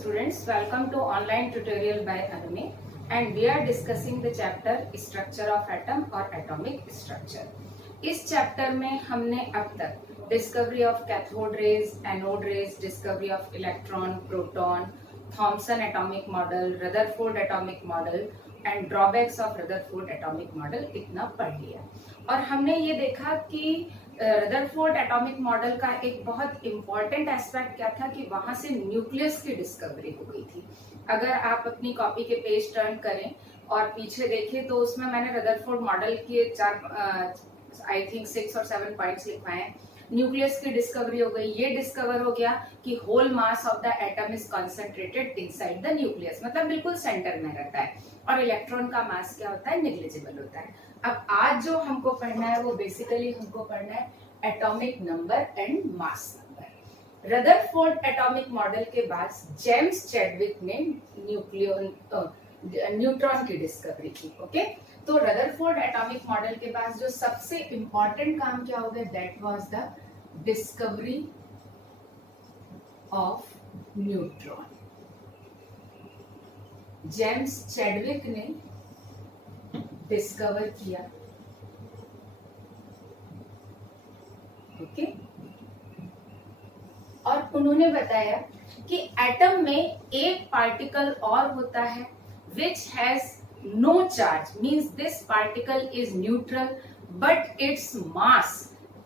students, welcome to online tutorial by Arune, and we are discussing the chapter structure of atom और atomic structure. इस chapter में हमने अब तक discovery of cathode rays, anode rays, discovery of electron, proton, Thomson atomic model, Rutherford atomic model and drawbacks of Rutherford atomic model इतना पढ़ लिया। और हमने ये देखा कि रदरफोर्ड एटॉमिक मॉडल का एक बहुत इंपॉर्टेंट एस्पेक्ट क्या था कि वहां से न्यूक्लियस की डिस्कवरी हो गई थी। अगर आप अपनी कॉपी के पेज टर्न करें और पीछे देखें तो उसमें मैंने रदरफोर्ड मॉडल के आई थिंक 6 और 7 पॉइंट्स लिखवाए हैं। न्यूक्लियस की डिस्कवरी हो गई, ये डिस्कवर हो गया कि whole mass of the atom is concentrated inside the nucleus, मतलब बिल्कुल सेंटर में रहता है, और इलेक्ट्रॉन का मास क्या होता है, नेग्लिजिबल होता है। अब आज जो हमको पढ़ना है वो बेसिकली हमको पढ़ना है atomic number and mass number. Rutherford atomic model के बाद जेम्स चैडविक ने न्यूट्रॉन की डिस्कवरी की। ओके, तो रदरफोर्ड एटॉमिक मॉडल के पास जो सबसे इंपॉर्टेंट काम क्या हो गया, that was the discovery of neutron. James Chadwick ने डिस्कवर किया। ओके, और उन्होंने बताया कि एटम में एक पार्टिकल और होता है which has no charge, means this particle is neutral but its mass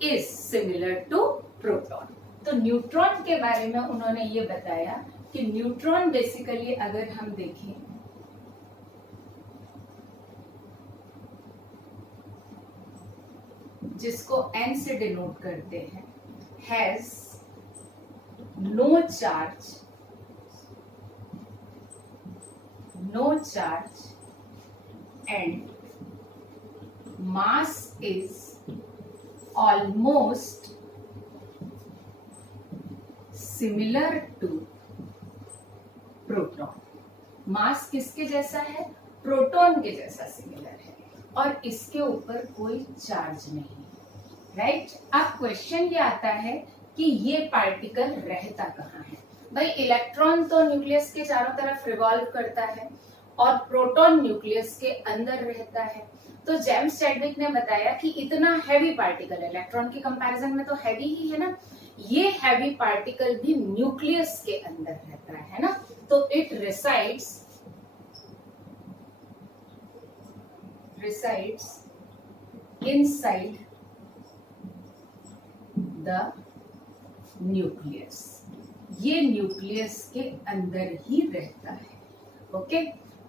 is similar to proton। तो न्यूट्रॉन के बारे में उन्होंने ये बताया कि न्यूट्रॉन बेसिकली अगर हम देखें जिसको n से डिनोट करते हैं, has no charge, and mass is almost similar to proton। Mass किसके जैसा है, प्रोटॉन के जैसा सिमिलर है, और इसके ऊपर कोई चार्ज नहीं। राइट, अब क्वेश्चन ये आता है कि ये पार्टिकल रहता कहाँ है। भाई इलेक्ट्रॉन तो न्यूक्लियस के चारों तरफ रिवॉल्व करता है और प्रोटॉन न्यूक्लियस के अंदर रहता है। तो जेम्स चैडविक ने बताया कि इतना हैवी पार्टिकल, इलेक्ट्रॉन के कंपैरिजन में तो हैवी ही है ना, ये हैवी पार्टिकल भी न्यूक्लियस के अंदर रहता है ना, तो it resides inside the nucleus। ये न्यूक्लियस के अंदर ही रहता है। ओके,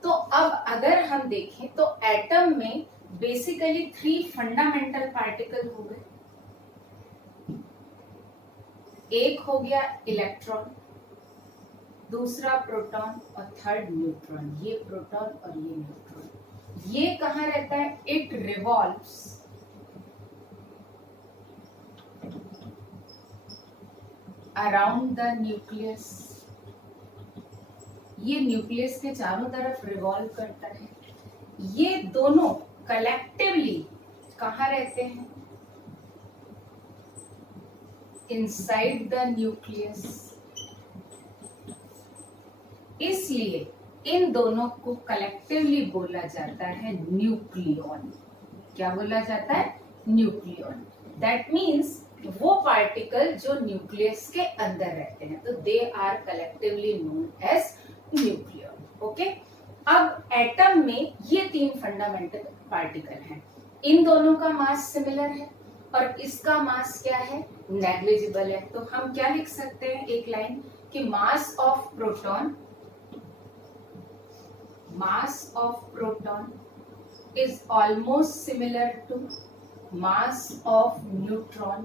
तो अब अगर हम देखें तो एटम में बेसिकली 3 फंडामेंटल पार्टिकल हो गए। एक हो गया इलेक्ट्रॉन, दूसरा प्रोटॉन और थर्ड न्यूट्रॉन। ये प्रोटॉन और ये न्यूट्रॉन। ये कहाँ रहता है, it revolves around the nucleus. ये न्यूक्लियस के चारों तरफ रिवॉल्व करता है। ये दोनों कलेक्टिवली कहाँ रहते हैं, इनसाइड द न्यूक्लियस। इसलिए इन दोनों को कलेक्टिवली बोला जाता है न्यूक्लियॉन। क्या बोला जाता है, न्यूक्लियॉन। दैट मीन्स वो पार्टिकल जो न्यूक्लियस के अंदर रहते हैं, तो they are collectively known as nucleon. Okay, अब एटम में ये 3 फंडामेंटल पार्टिकल हैं। इन दोनों का मास सिमिलर है और इसका मास क्या है, नेग्लिजिबल है। तो हम क्या लिख सकते हैं, एक लाइन कि mass of proton is almost similar to mass of neutron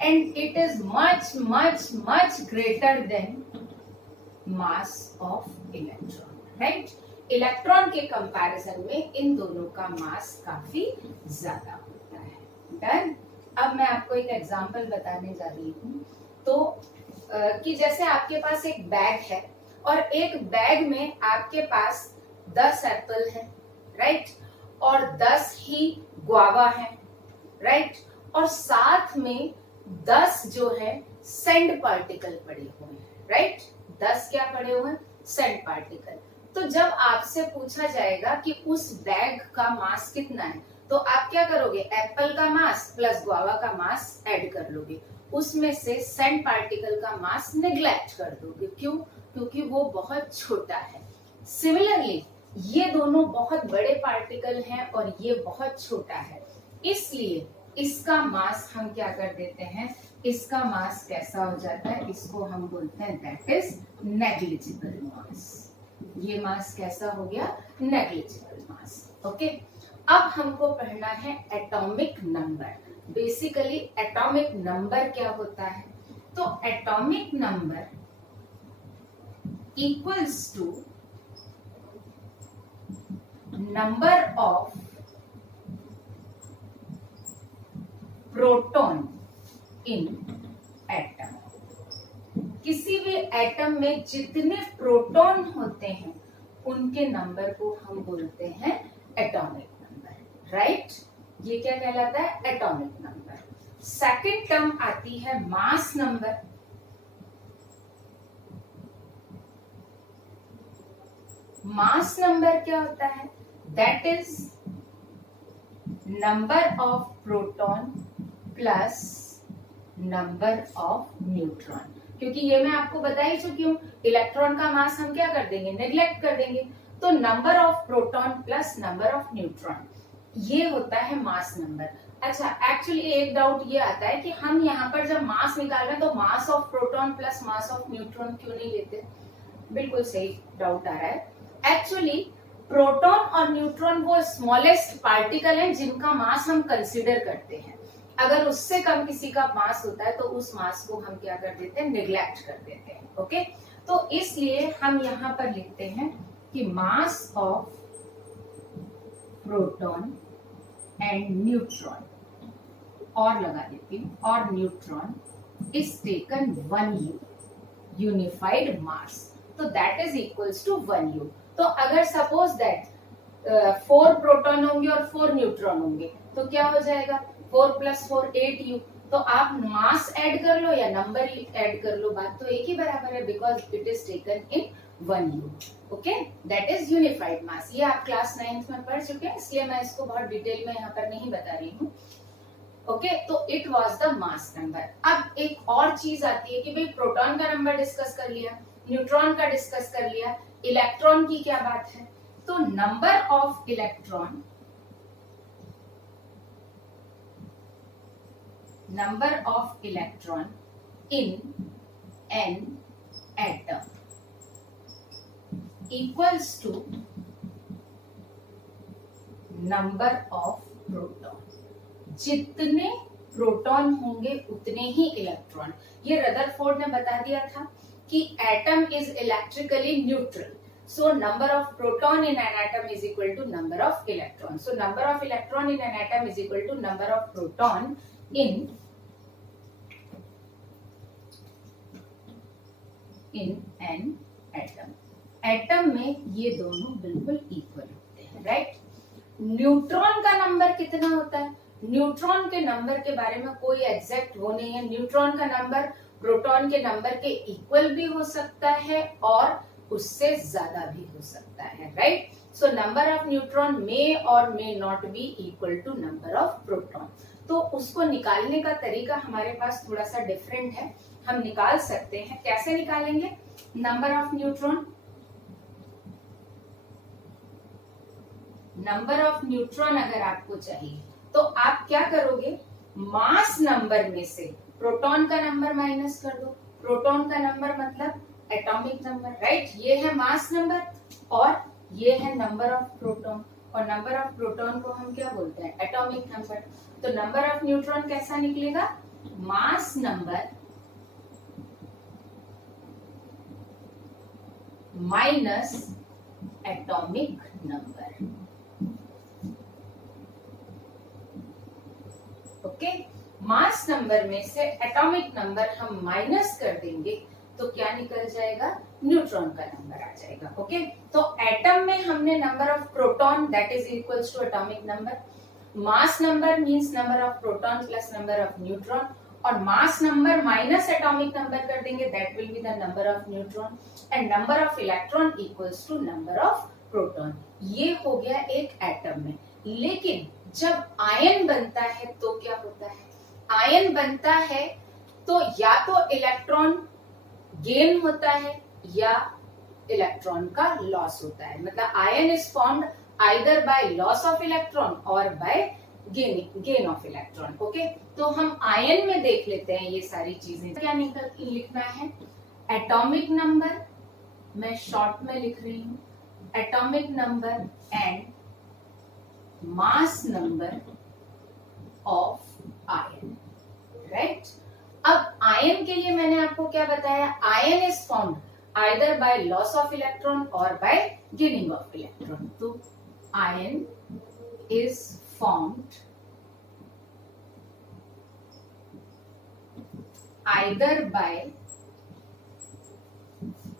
and it is much greater than mass of electron। right, electron के कंपैरिजन में इन दोनों का मास काफी ज्यादा होता है। डन। अब मैं आपको एक एग्जांपल बताने जा रही हूँ। तो कि जैसे आपके पास एक बैग है और एक बैग में आपके पास 10 एप्पल है, राइट, और 10 ही गुआवा है, राइट, और साथ में 10 जो है सैंड पार्टिकल पड़े हुए हैं, राइट। 10 क्या पड़े हुए हैं, सेंट पार्टिकल। तो जब आपसे पूछा जाएगा कि उस बैग का मास कितना है, तो आप क्या करोगे, एप्पल का मास प्लस गुआवा का मास ऐड कर लोगे, उसमें से सेंट पार्टिकल का मास नेग्लेक्ट कर दोगे। क्यों? क्योंकि वो बहुत छोटा है। सिमिलरली ये दोनों बहुत बड़े पार्टिकल हैं और ये बहुत छोटा है, इसलिए इसका मास हम क्या कर देते हैं, इसका मास कैसा हो जाता है, इसको हम बोलते हैं दैट इज नेग्लिजिबल मास। ये मास कैसा हो गया, नेग्लिजिबल मास। ओके, अब हमको पढ़ना है atomic number. Basically atomic number क्या होता है, तो atomic number equals to number of proton in atom. किसी भी एटम में जितने प्रोटॉन होते हैं उनके नंबर को हम बोलते हैं एटॉमिक नंबर, राइट। ये क्या कहलाता है, एटॉमिक नंबर। सेकंड टर्म आती है मास नंबर। मास नंबर क्या होता है, that is number of proton plus number of neutron. क्योंकि ये मैं आपको बता ही चुकी हूँ, इलेक्ट्रॉन का मास हम क्या कर देंगे, नेग्लेक्ट कर देंगे। तो number of proton plus number of neutron, ये होता है मास नंबर। अच्छा, एक्चुअली एक डाउट ये आता है कि हम यहाँ पर जब मास निकाल रहे हैं तो मास of proton plus mass of neutron क्यों नहीं लेते। बिल्कुल सही डाउट आ रहा है। एक्चुअली प्रोटॉन और न्यूट्रॉन वो स्मॉलेस्ट पार्टिकल हैं जिनका मास हम कंसीडर करते हैं। अगर उससे कम किसी का मास होता है तो उस मास को हम क्या कर देते हैं, निग्लेक्ट कर देते हैं। ओके, तो इसलिए हम यहाँ पर लिखते हैं कि mass of proton and neutron, और लगा देती हूँ, और neutron is taken 1U unified mass, तो that is equals to 1U। तो अगर सपोज दैट 4 प्रोटॉन होंगे और 4 न्यूट्रॉन होंगे तो क्या हो जाएगा, 4 + 4 8U। तो आप मास ऐड कर लो या नंबर ऐड कर लो, बात तो एक ही बराबर है, because it is taken in 1U। Okay, that is unified mass. ये आप क्लास 9th में पढ़ चुके हैं, इसलिए मैं इसको बहुत डिटेल में यहाँ पर नहीं बता रही हूँ। ओके, तो it was the mass number. अब एक और चीज आती है कि भाई प्रोटॉन का नंबर डिस्कस कर लिया, न्यूट्रॉन का डिस्कस कर लिया, इलेक्ट्रॉन की क्या बात है। तो number of electron, number of electron in an atom equals to number of proton. जितने प्रोटॉन होंगे उतने ही इलेक्ट्रॉन। ये रदरफोर्ड ने बता दिया था कि atom is electrically neutral, so number of proton in an atom is equal to number of electron. So number of electron in an atom is equal to number of proton in an atom. Atom में ये दोनों बिल्कुल equal होते हैं, right. Neutron का number कितना होता है, न्यूट्रॉन के नंबर के बारे में कोई एग्जैक्ट वो नहीं है। न्यूट्रॉन का नंबर प्रोटॉन के नंबर के इक्वल भी हो सकता है और उससे ज्यादा भी हो सकता है, right. So number of neutron may और may not be equal to number of proton. तो उसको निकालने का तरीका हमारे पास थोड़ा सा डिफरेंट है, हम निकाल सकते हैं। कैसे निकालेंगे, number of neutron, number of neutron अगर आपको चाहिए तो आप क्या करोगे, मास नंबर में से प्रोटॉन का नंबर माइनस कर दो। प्रोटॉन का नंबर मतलब एटॉमिक नंबर, राइट। ये है मास नंबर और ये है नंबर ऑफ प्रोटॉन, और नंबर ऑफ प्रोटॉन को हम क्या बोलते हैं, एटॉमिक नंबर। तो नंबर ऑफ न्यूट्रॉन कैसा निकलेगा, मास number minus atomic number. Okay, mass number में से एटॉमिक नंबर हम माइनस कर देंगे तो क्या निकल जाएगा, न्यूट्रॉन का नंबर आ जाएगा। ओके, तो एटम में हमने number of proton that is equals to atomic number, mass number means number of proton plus number of neutron, और mass number minus atomic number कर देंगे, that will be the number of neutron, and number of electron equals to number of proton. ये हो गया एक atom में। लेकिन जब आयन बनता है तो क्या होता है? आयन बनता है तो या तो इलेक्ट्रॉन गेन होता है या इलेक्ट्रॉन का लॉस होता है। मतलब ion is formed either by loss of electron और by gain of electron. Okay, तो हम आयन में देख लेते हैं ये सारी चीजें। क्या लिखना है? एटॉमिक नंबर, मैं शॉर्ट में लिख रही हूं, atomic number and mass number of ion, right. अब आयन के लिए मैंने आपको क्या बताया? Ion is formed either by loss of electron और बाय गेनिंग ऑफ इलेक्ट्रॉन। तो ion is formed either by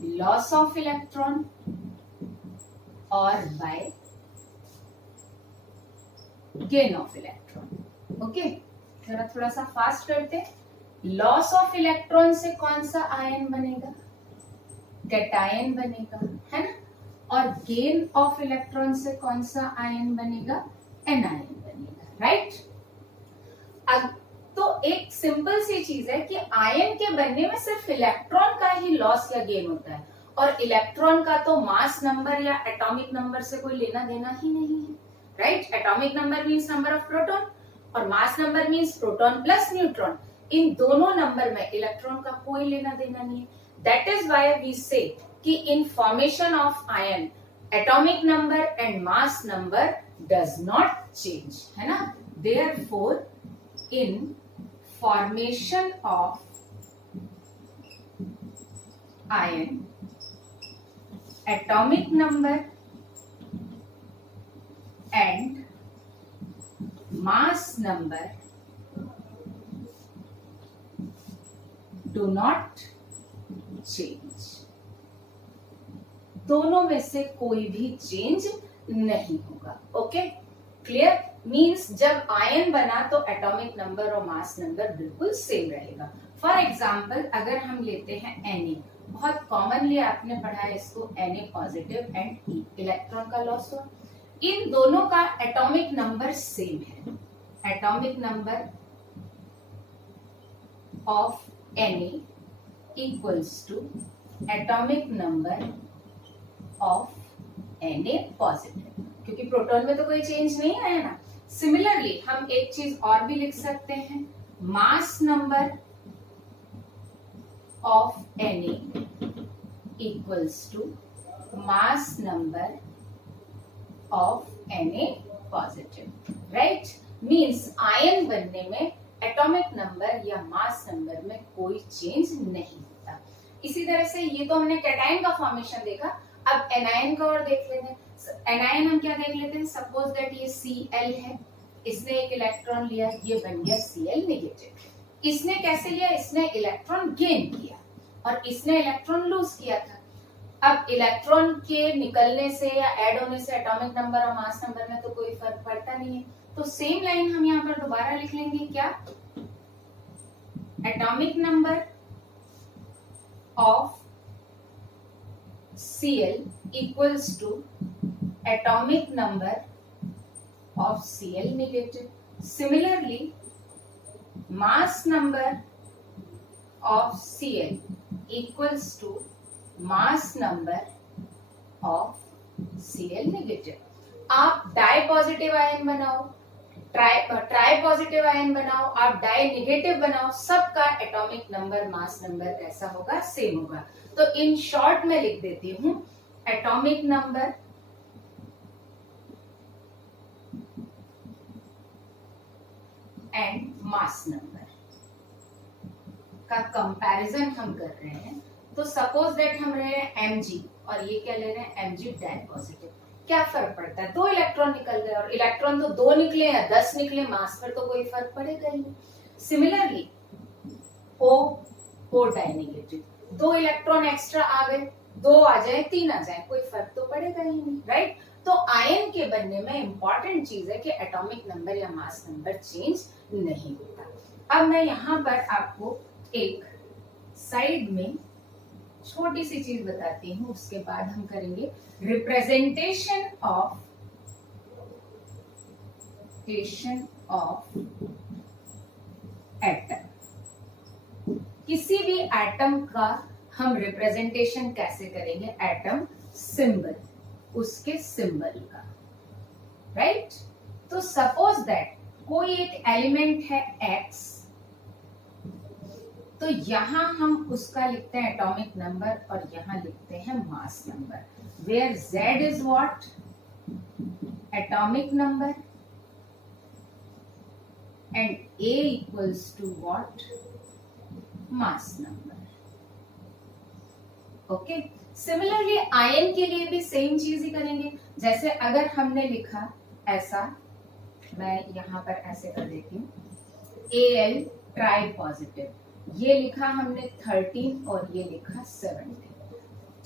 loss of electron और by gain of electron. Okay, जरा थोड़ा सा फास्ट करते। लॉस ऑफ इलेक्ट्रॉन से कौन सा आयन बनेगा? कैटायन बनेगा, है ना। और गेन ऑफ इलेक्ट्रॉन से कौन सा आयन बनेगा? एनायन बनेगा, राइट। अब तो एक सिंपल सी चीज है कि आयन के बनने में सिर्फ इलेक्ट्रॉन का ही लॉस या गेन होता है, और इलेक्ट्रॉन का तो मास नंबर या एटॉमिक नंबर से कोई लेना देना ही नहीं है, right. Atomic number means number of proton और mass number means proton plus neutron. इन दोनों नंबर में इलेक्ट्रॉन का कोई लेना देना नहीं है। दैट इज व्हाई वी से कि in formation of ion atomic number and mass number does not change, है ना। Therefore in formation of ion atomic number and mass number do not change। दोनों में से कोई भी चेंज नहीं होगा। Okay, clear. मींस जब आयन बना तो एटॉमिक नंबर और मास नंबर बिल्कुल सेम रहेगा। फॉर एग्जांपल अगर हम लेते हैं Na, बहुत कॉमनली आपने पढ़ा है इसको, Na positive and E, electron का लॉस हुआ। इन दोनों का एटॉमिक नंबर सेम है। Atomic number of Na equals to atomic number of Na positive, क्योंकि प्रोटॉन में तो कोई चेंज नहीं आया ना। सिमिलरली हम एक चीज और भी लिख सकते हैं, mass number of Na equals to mass number of Na positive, right? Means ion बनने में एटॉमिक नंबर या मास नंबर में कोई चेंज नहीं होता। इसी तरह से ये तो हमने कैटायन का फॉर्मेशन देखा, अब एनायन का और देख लेते हैं। एनायन हम क्या देख लेते हैं? सपोज दैट ये Cl है, इसने एक इलेक्ट्रॉन लिया, ये बन गया Cl नेगेटिव। इसने कैसे लिया? इसने इलेक्ट्रॉन गेन किया और इसने इलेक्ट्रॉन लूज किया था। अब इलेक्ट्रॉन के निकलने से या ऐड होने से एटॉमिक नंबर और मास नंबर में तो कोई फर्क पड़ता नहीं है, तो सेम लाइन हम यहाँ पर दोबारा लिख लेंगे। क्या? Atomic number of Cl equals to atomic number of Cl negative. Similarly mass number of Cl equals to mass number of Cl negative. आप डाई पॉजिटिव आयन बनाओ, ट्राई पॉजिटिव आयन बनाओ, आप डाई नेगेटिव बनाओ, सबका atomic number mass number कैसा होगा? Same होगा। तो इन शॉर्ट में लिख देती हूं, atomic number and mass number का कंपैरिजन हम कर रहे हैं। तो सपोज दैट हम रहे हैं Mg और ये क्या ले रहे हैं? Mg di positive. क्या फर्क पड़ता है? 2 इलेक्ट्रॉन निकल गए, और इलेक्ट्रॉन तो 2 निकले या 10 निकले, मास पर तो कोई फर्क पड़ेगा ही नहीं। Similarly O di negative, 2 electron extra आ गए, 2 आ जाए 3 आ जाए, कोई फर्क तो पड़ेगा ही नहीं, राइट। तो आयन के बनने में इंपॉर्टेंट चीज है कि एटॉमिक नंबर या मास नंबर चेंज नहीं होता। अब मैं यहाँ पर आपको एक साइड में छोटी सी चीज बताती हूँ, उसके बाद हम करेंगे रिप्रेजेंटेशन ऑफ एटम। किसी भी एटम का हम रिप्रेजेंटेशन कैसे करेंगे? एटम सिंबल, उसके सिंबल का, राइट? तो सपोज दैट कोई एक एलिमेंट है X, तो यहां हम उसका लिखते हैं एटॉमिक नंबर और यहां लिखते हैं mass number, where Z is what? Atomic number and A equals to what? Mass number. Okay. Similarly, ion के लिए भी सेम चीज ही करेंगे। जैसे अगर हमने लिखा ऐसा, मैं यहाँ पर ऐसे कर देती हूँ, Al ट्राई पॉजिटिव, ये लिखा हमने 13 और ये लिखा 17,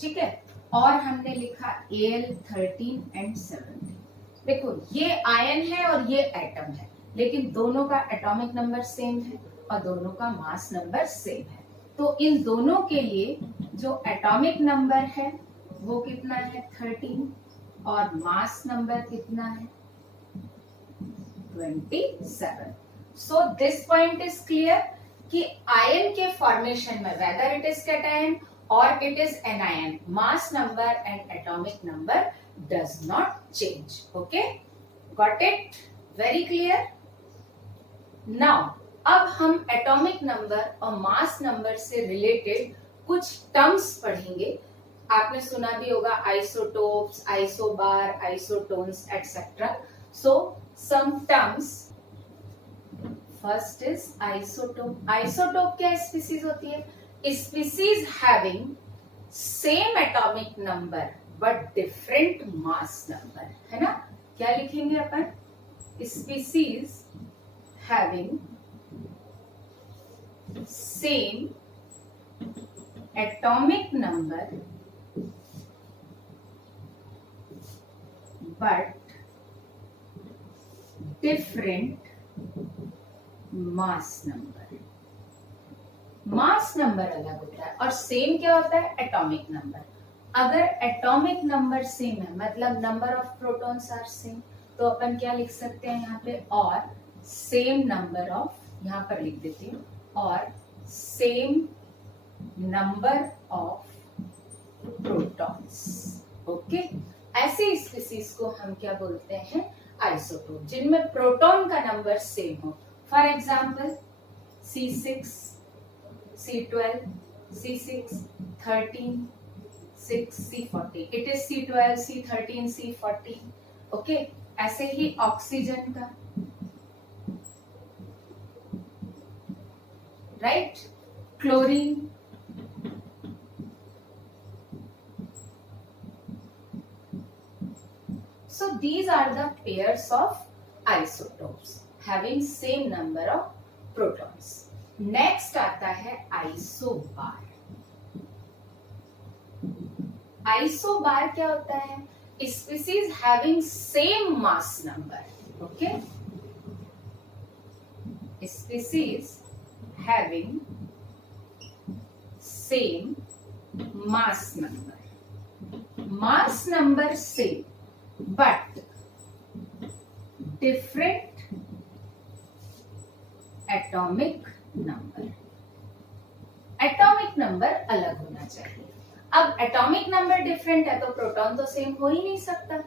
ठीक है? और हमने लिखा Al 13 एंड 17। देखो ये आयन है और ये एटम है, लेकिन दोनों का एटॉमिक नंबर सेम है और दोनों का मास नंबर सेम है। तो इन दोनों के लिए जो एटॉमिक नंबर है वो कितना है? 13 और मास नंबर कितना है? 27। So this point is clear कि आयन के फॉर्मेशन में वेदर इट इज कैटायन और it is anion, mass number and atomic number does not change. Okay, got it? Very clear. Now अब हम एटॉमिक नंबर और mass number से related कुछ terms पढ़ेंगे। आपने सुना भी होगा isotopes, isobar, isotones etcetera. So some terms, first is isotope. Isotope क्या स्पीसीज होती है? Species having same atomic number but different mass number, है ना? क्या लिखेंगे अपन? Species having same atomic number but different mass number। Mass number अलग होता है और सेम क्या होता है? Atomic number. अगर एटॉमिक नंबर सेम है मतलब number of protons are same, तो अपन क्या लिख सकते हैं यहाँ पे? और सेम नंबर ऑफ, यहां पर लिख देती हूँ, और same number of protons. Okay, ऐसे स्पीसीज को हम क्या बोलते हैं? आइसोटोप, जिनमें प्रोटॉन का नंबर सेम हो। For example C6, C12, C6, 13, 6, C14, it is C12, C13, C14। Okay, ऐसे ही ऑक्सीजन का, right? Chlorine, so these are the pairs of isotopes having same number of protons. Next आता है isobar। isobar क्या होता है? Species having same mass number, okay? Species having same mass number same but different atomic number। Atomic number अलग होना चाहिए। अब atomic number different है तो प्रोटॉन तो सेम हो ही नहीं सकता।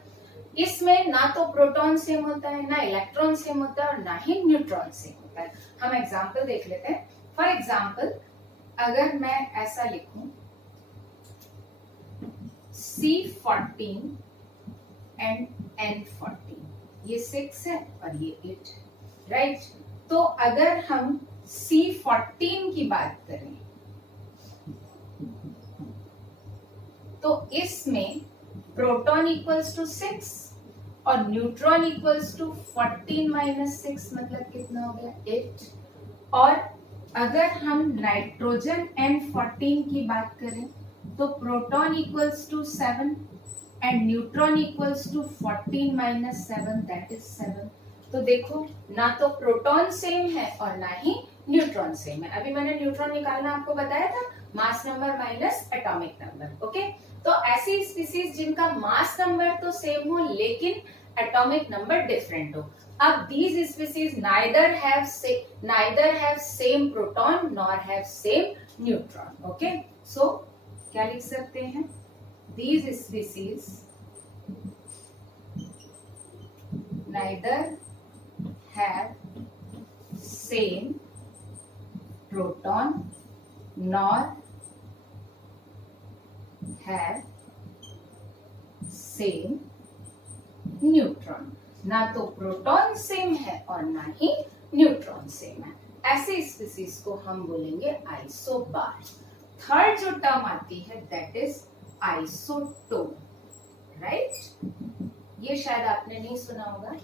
इसमें ना तो प्रोटॉन सेम होता है, ना इलेक्ट्रॉन सेम होता है और ना ही न्यूट्रॉन सेम होता है। हम एग्जांपल देख लेते हैं। फॉर एग्जांपल अगर मैं ऐसा लिखूं C14 एंड N14, ये 6 है और ये 8, राइट? तो अगर हम C14 की बात करें तो इसमें प्रोटॉन इक्वल्स टू 6 और न्यूट्रॉन इक्वल्स टू 14 माइनस 6, मतलब कितना हो गया? 8। और अगर हम नाइट्रोजन N14 की बात करें तो proton equals to 7 and neutron equals to 14 minus 7, that is 7। तो देखो ना तो प्रोटॉन सेम है और ना ही न्यूट्रॉन सेम है। अभी मैंने न्यूट्रॉन निकालना आपको बताया था, मास number minus atomic number. Okay, तो ऐसी स्पीसीज जिनका मास नंबर तो सेम हो लेकिन एटॉमिक नंबर डिफरेंट हो। अब these species neither have same proton nor have same neutron. Okay, so क्या लिख सकते हैं? These species neither have same proton nor have same neutron. ना तो प्रोटॉन सेम है और ना ही न्यूट्रॉन सेम है। ऐसे स्पीसीज को हम बोलेंगे आइसोबार। थर्ड जो टर्म आती है दैट इज आइसोटोन, राइट? ये शायद आपने नहीं सुना होगा।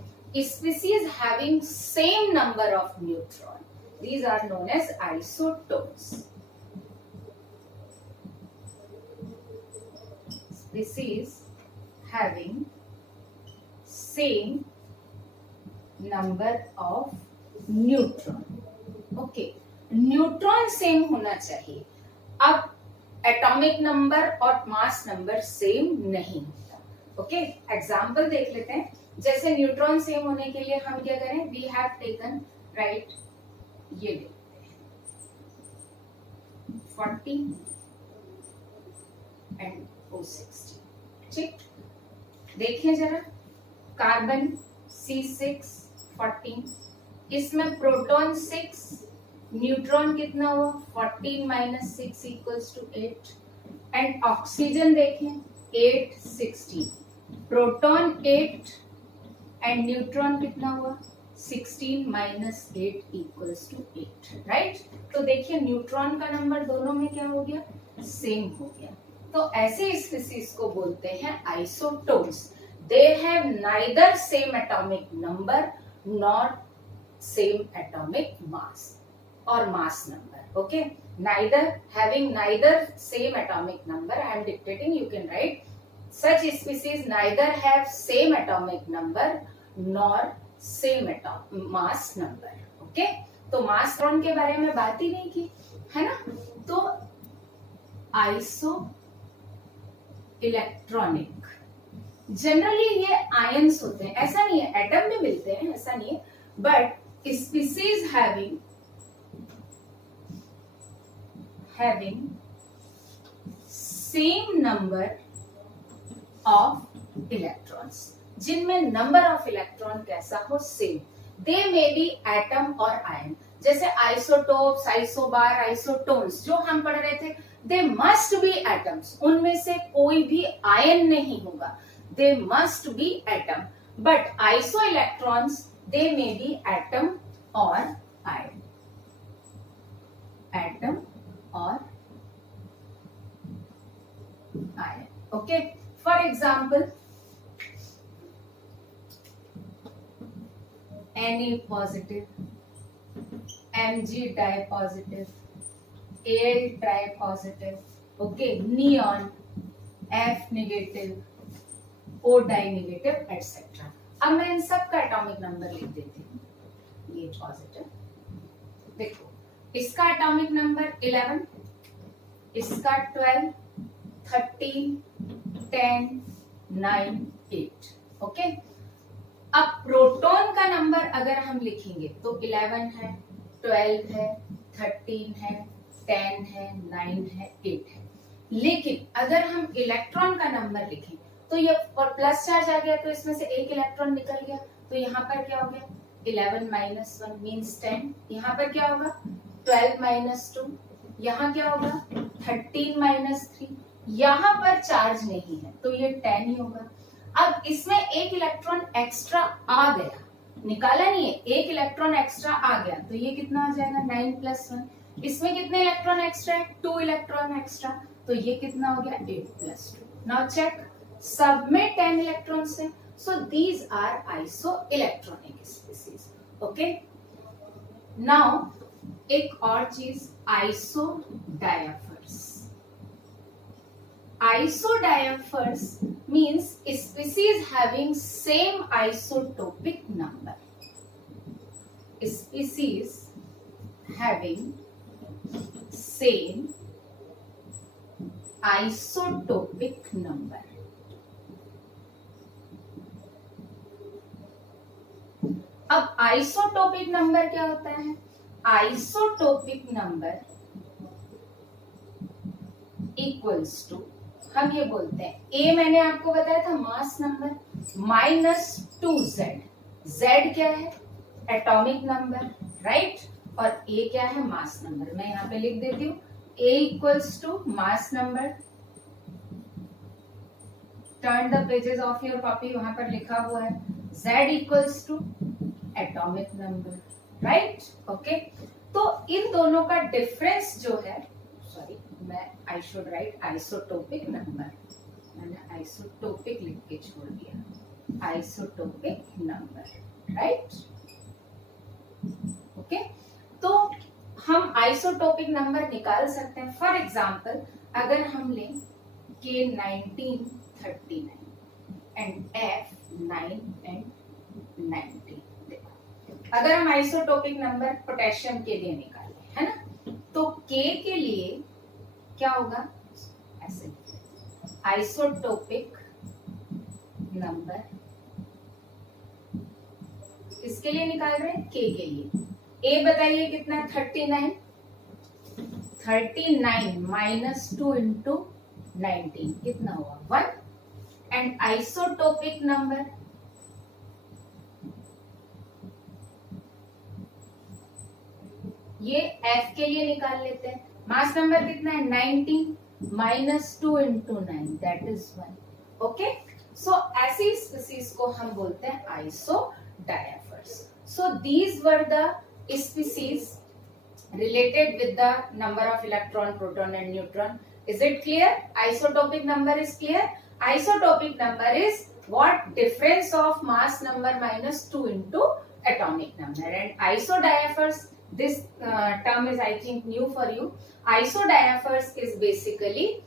Species having same number of neutron, these are known as isotones. Species having same number of neutron. Okay, neutron same होना चाहिए। अब एटॉमिक नंबर और मास नंबर सेम नहीं होता। ओके, एग्जाम्पल देख लेते हैं। जैसे न्यूट्रॉन सेम होने के लिए हम क्या करें? वी हैव टेकन, राइट, ये देखते हैं 40 एंड O60। ठीक, देखिए जरा, कार्बन C6 14, इसमें प्रोटॉन 6, न्यूट्रॉन कितना हुआ? 14 minus 6 equals to 8। And oxygen देखें 8 16, प्रोटॉन 8 एंड न्यूट्रॉन कितना हुआ? 16 माइनस 8 इक्वल्स टू 8, राइट? तो देखिए न्यूट्रॉन का नंबर दोनों में क्या हो गया? सेम हो गया। तो ऐसे स्पीसीज को बोलते हैं isotones. They have neither same atomic number nor same atomic mass or mass number. Okay, having neither same atomic number. I am dictating, you can write. Such species neither have same atomic number nor same mass number. Okay, तो mass neutron के बारे में बात ही नहीं की, है ना? तो आइसो इलेक्ट्रॉनिक, जनरली ये आयंस होते हैं। ऐसा नहीं है एटम में मिलते हैं, ऐसा नहीं है, but species having same number of electrons, जिनमें नंबर ऑफ इलेक्ट्रॉन कैसा हो? Same. They may be atom और आयन। जैसे आइसोटोप्स, आइसोबार, आइसोटोन्स जो हम पढ़ रहे थे, दे मस्ट बी एटम्स, उनमें से कोई भी आयन नहीं होगा। They must be atom, but isoelectrons, they may be atom or ion. Atom or ion. Okay. For example, Na positive, Mg dipositive, Al tripositive. Okay. Neon, F negative, O di negative etcetera. अब मैं इन सब का atomic number लिख देती हूँ। ये positive, देखो इसका एटॉमिक नंबर 11, इसका 12, 13, 10, 9, 8। ओके, अब प्रोटॉन का नंबर अगर हम लिखेंगे तो 11 है, 12 है, 13 है, 10 है, 9 है, 8 है। लेकिन अगर हम इलेक्ट्रॉन का नंबर लिखें तो ये और प्लस चार्ज आ गया तो इसमें से एक इलेक्ट्रॉन निकल गया, तो यहाँ पर क्या हो गया? 11 माइनस 1 मीन्स 10। यहाँ पर क्या होगा? 12 माइनस 2। यहाँ क्या होगा? 13 माइनस 3। यहाँ पर चार्ज नहीं है तो ये 10 ही होगा। अब इसमें एक इलेक्ट्रॉन एक्स्ट्रा आ गया, निकाला नहीं है, एक इलेक्ट्रॉन एक्स्ट्रा आ गया तो ये कितना आ जाएगा? 9 प्लस 1। इसमें कितने इलेक्ट्रॉन एक्स्ट्रा है? 2 इलेक्ट्रॉन एक्स्ट्रा, तो ये कितना हो गया? 8 प्लस 2। नाउ चेक, सब में 10 इलेक्ट्रॉन्स हैं, so these are isoelectronic species. Okay, now एक और चीज, isodiaphers. Isodiaphers means species having same isotopic number. Species having same isotopic number. अब आइसोटोपिक नंबर क्या होता है? आइसोटोपिक नंबर इक्वल्स टू, हम ये बोलते हैं, ए मैंने आपको बताया था मास नंबर माइनस 2z. z क्या है? Atomic number, right? और ए क्या है? Mass number. मैं यहाँ पे लिख देती हूँ, A equals to mass number. Turn the pages of your copy, वहां पर लिखा हुआ है z equals to atomic number, right? Okay, तो इन दोनों का डिफरेंस जो है, sorry I should write isotopic number, मैंने आइसोटोपिक लिख के छोड़ दिया, आइसोटोपिक नंबर, राइट? ओके, तो हम आइसोटोपिक नंबर निकाल सकते हैं. फॉर एग्जाम्पल, अगर हम लें K 1939 एंड F 9 एंड 90, देखो अगर हम आइसोटोपिक नंबर पोटेशियम के लिए निकालें, है ना, तो K के लिए क्या होगा? ऐसे आइसोटोपिक नंबर इसके लिए निकाल रहे हैं, K के लिए. A बताइए कितना? 39. 39 माइनस 2 इंटू 19 कितना हुआ? 1. एंड आइसोटोपिक नंबर ये F के लिए निकाल लेते हैं. मास नंबर कितना है? 19 minus 2 into 9 that is 1. Okay, so ऐसी स्पीसीज को हम बोलते हैं isodiaphers. So these were the species related with the number of electron, proton and neutron. Is it clear? Isotopic number is clear. Isotopic number is what? Difference of mass number minus 2 into atomic number. And isodiaphers, this term is I think new for you. Isodiaphers is basically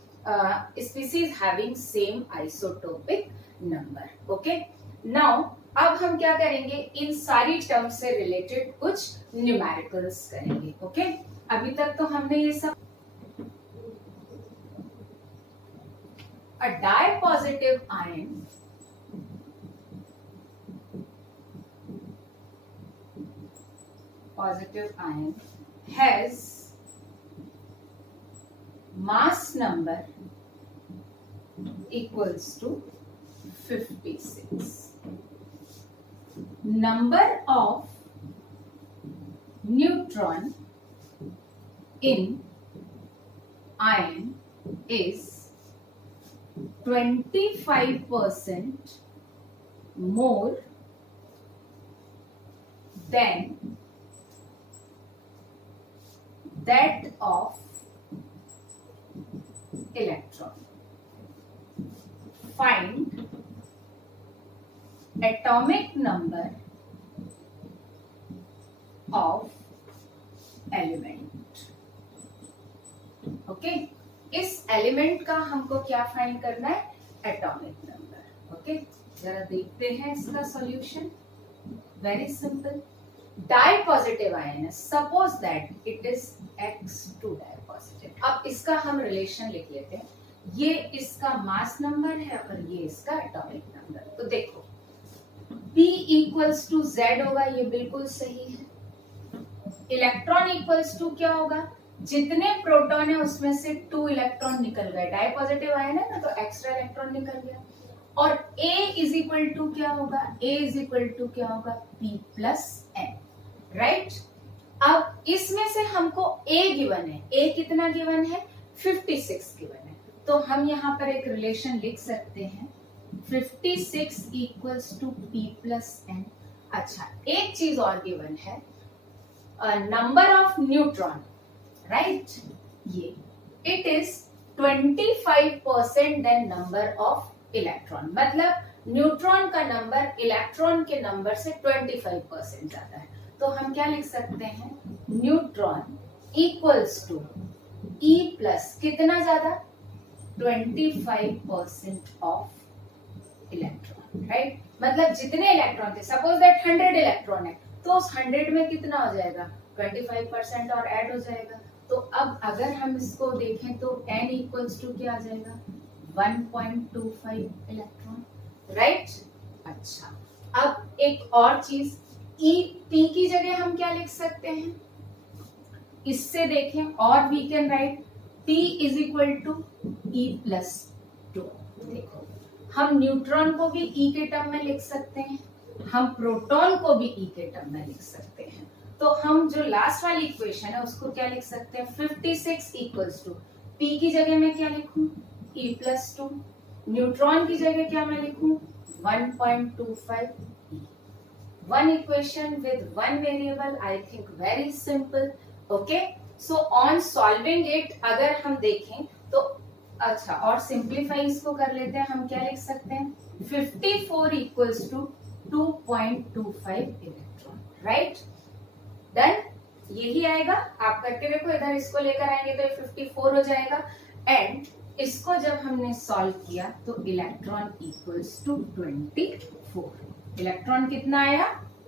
species having same isotopic number. Okay, now अब हम क्या करेंगे? इन सारी term से related कुछ numericals करेंगे. Okay, अभी तक तो हमने ये सब. A dipositive ion has mass number equals to 56. Number of neutron in iron is 25% more than that of electron. Find atomic number of element. Okay, इस एलिमेंट का हमको क्या फाइंड करना है? Atomic number. ओके, जरा देखते हैं इसका solution. Very simple. Dipositive ion है, suppose that it is X2 dipositive. अब इसका हम रिलेशन लिख लेते हैं. ये इसका मास नंबर है और ये इसका एटॉमिक नंबर. तो देखो P इक्वल्स टू Z होगा, ये बिल्कुल सही है. इलेक्ट्रॉन इक्वल्स टू क्या होगा? जितने प्रोटॉन है उसमें से 2 इलेक्ट्रॉन निकल गए. डाइपॉजिटिव आयन है ना, तो एक्स्ट्रा इलेक्ट्रॉन निकल गया. और A इज इक्वल टू क्या होगा? A इज इक्वल टू क्या होगा? P plus N, right? अब इसमें से हमको A गिवन है. A कितना गिवन है? 56 गिवन है. तो हम यहाँ पर एक रिलेशन लिख सकते हैं, 56 equals to P plus N. अच्छा, एक चीज और गिवन है, नंबर ऑफ न्यूट्रॉन, राइट? ये it is 25% then number of electron. मतलब न्यूट्रॉन का नंबर इलेक्ट्रॉन के नंबर से 25% ज्यादा है. तो हम क्या लिख सकते हैं? Neutron equals to E plus कितना ज्यादा? 25% ऑफ इलेक्ट्रॉन, राइट? मतलब जितने इलेक्ट्रॉन थे, सपोज दैट 100 इलेक्ट्रॉन है, तो उस 100 में कितना हो जाएगा? 25% और ऐड हो जाएगा। तो अब अगर हम इसको देखें तो n इक्वल्स टू क्या आ जाएगा 1.25 इलेक्ट्रॉन, राइट। अच्छा, अब एक और चीज, p की जगह हम क्या लिख सकते हैं, इससे देखें और वी कैन राइट p इज इक्वल टू e प्लस 2। देखो, हम न्यूट्रॉन को भी e के टर्म में लिख सकते हैं, हम प्रोटॉन को भी e के टर्म में लिख सकते हैं। तो हम जो लास्ट वाली इक्वेशन है उसको क्या लिख सकते हैं, 56 इक्वल्स टू p की जगह मैं क्या लिखूं, e प्लस 2, न्यूट्रॉन की जगह क्या मैं लिखूं 1.25 e। One equation with one variable, I think very simple. Okay, so on solving it अगर हम देखें तो अच्छा, और सिंप्लीफाई इसको कर लेते हैं, हम क्या लिख सकते हैं 54 equals to 2.25 electron, right. Done, यही आएगा। आप करके देखो, इधर इसको लेकर आएंगे तो 54 हो जाएगा। एंड इसको जब हमने सॉल्व किया तो इलेक्ट्रॉन इक्वल्स टू 24। इलेक्ट्रॉन कितना आया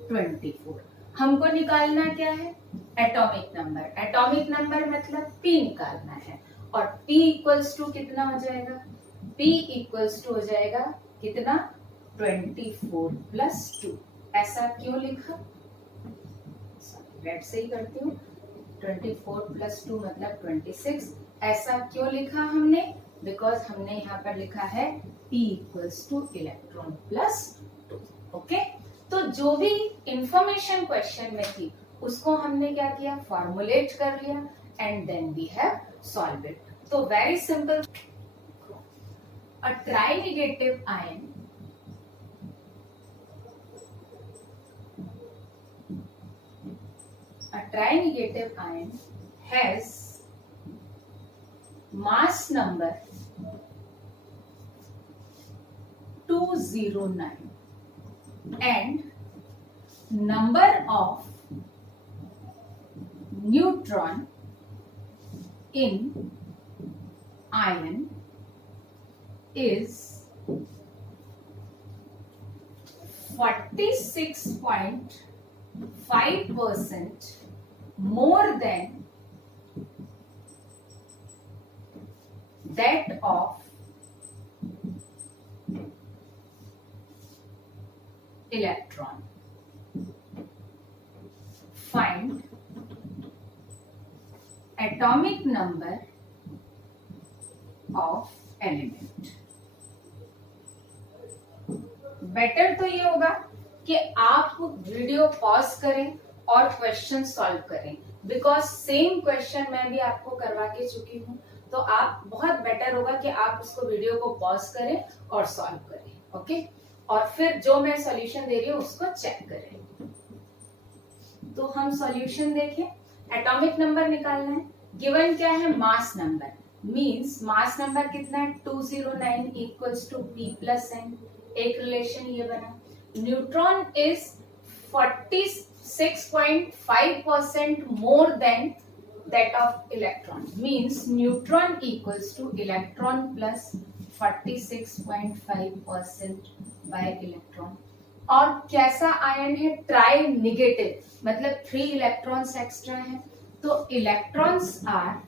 24। हमको निकालना क्या है, एटॉमिक नंबर। एटॉमिक नंबर मतलब p निकालना है, और p इक्वल्स टू कितना हो जाएगा, p इक्वल्स टू हो जाएगा कितना 24 प्लस 2। ऐसा क्यों लिखा, रेड से ही करती हूँ, 24 प्लस 2 मतलब 26। ऐसा क्यों लिखा हमने, बिकॉज हमने यहाँ पर लिखा है p equals two electron plus 2। Okay, तो जो भी इंफॉर्मेशन क्वेश्चन में थी उसको हमने क्या किया, फॉर्मुलेट कर लिया and then we have solve it. तो very simple, a trinegative ion has mass number 209 and number of neutron in ion is 46.5% more than that of electron. Find atomic number of element. Better तो ये होगा कि आप video pause करें और question solve करें, because same question मैं भी आपको करवा के चुकी हूं। तो आप बहुत बेटर होगा कि आप उसको वीडियो को पॉज करें और सॉल्व करें, ओके। और फिर जो मैं सॉल्यूशन दे रही हूँ उसको चेक करें। तो हम सॉल्यूशन देखें, एटॉमिक नंबर निकालना है। गिवन क्या है, mass number, means mass number कितना है 209 equals to p plus n। एक रिलेशन ये बना। Neutron is 46.5% more than that of electron, means neutron equals to electron plus 46.5% by electron। और कैसा आयन है, ट्राई निगेटिव, मतलब 3 इलेक्ट्रॉन्स एक्स्ट्रा है, तो electrons are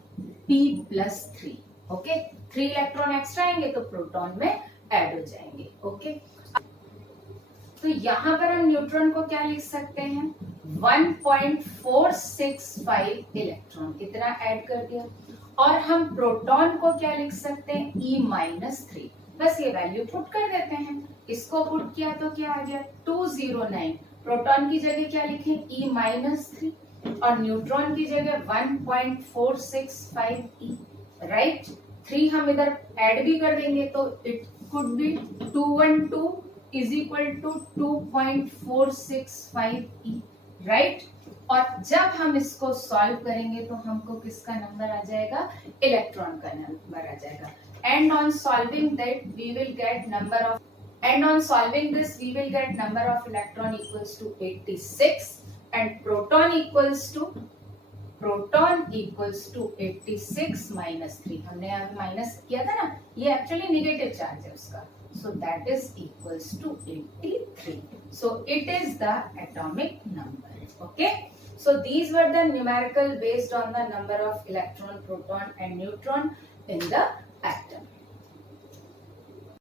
p plus 3। Okay, 3 electron extra आएंगे तो प्रोटॉन में ऐड हो जाएंगे, ओके। तो यहाँ पर हम न्यूट्रॉन को क्या लिख सकते हैं 1.465 इलेक्ट्रॉन, इतना ऐड कर दिया। और हम प्रोटॉन को क्या लिख सकते हैं E-3, बस ये वैल्यू पुट कर देते हैं। इसको पुट किया तो क्या आ गया 209। प्रोटॉन की जगह क्या लिखें E-3 और न्यूट्रॉन की जगह 1.465 E, राइट। 3 हम इधर ऐड भी कर देंगे तो it could be 212 is equal to 2.465 E, right. और जब हम इसको सॉल्व करेंगे तो हमको किसका नंबर आ जाएगा, इलेक्ट्रॉन का नंबर आ जाएगा। And on solving that we will get number of, and on solving this we will get number of electron equals to 86 and proton equals to 86 minus 3। हमने यहाँ माइनस किया था ना, ये एक्चुअली नेगेटिव चार्ज है उसका, so that is equals to 83. So it is the atomic number, okay। So these were the numerical based on the number of electron, proton and neutron in the atom.